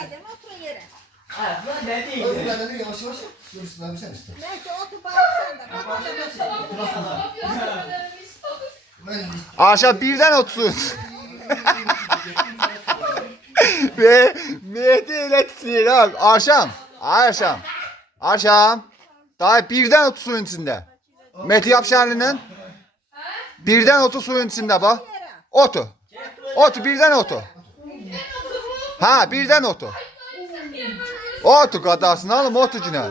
Geldim oturun yere. Ayaklar ne değil? Otur ben de yavaş yavaş. Görürsün abi sen iste. Belki otur bak sen de. Aşağı birden otursun. Ve Mehdi elə titriyir ha. Aşam. Daha birden otur suyun içinde. Mehdi Yapşanlı'nın birden otur suyun içinde bak. Otur. Otur birden otur. Ha birden otur. Otur qadasın alım otur yine.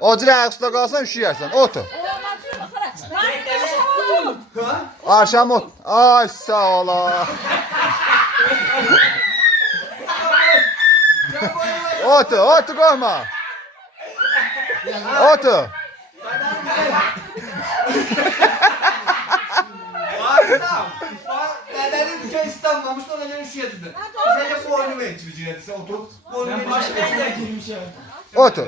O cür ayaqüstə qalsan üşüyərsən. Otur. Aşam otur. Ay sağ ola. Otur qoyma. Otur. Adam, bedenin tüken istanmamıştı, ona göre şu yedildi. Sen de boynumu ettireceğiz, sen otur. Ben başka yere girmişim. Otur.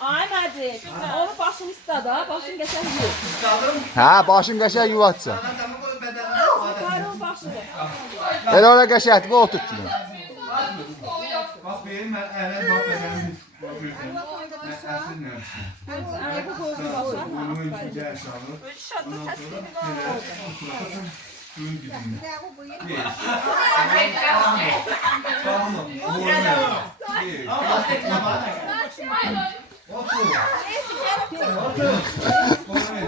Ay Məcid, onu başın istədi, başın qəşəng yox. İstandım. Ha başın qəşəng yuvatsa. Adamı koy bedenin. Qarın başını. Elə ora qəşəngdir otur ki. Bak benim eller bak bedenim. Ben esin ne? Ayağı qoydu başa. Boynumu ikinci aşağılı. Ondan sonra böyle oturursun. Suyun dibinde. Bir. Tamam mı? Boynumu. Bir. Otur. Otur. Boynumu.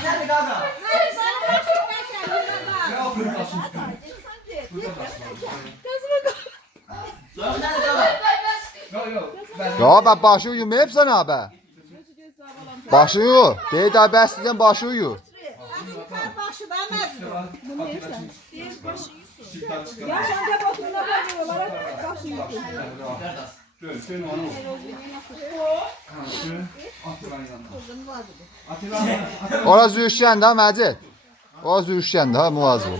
Nerede gaga? Nerede gaga? Ya ben başı uyumayıp sana be. Başı uyu. Deyir daha bəslidən başı uyu. Başı da Məcid. Bunu yersən. Çıktan çıkar. Yaşan gəb oturuna qoyuyorlar, başın yox. Dön onu. Dön. Atılan yanına. Atılan yanına. Ora zürüşkən də Məcid. Ora zürüşkən də ha muvazı ol.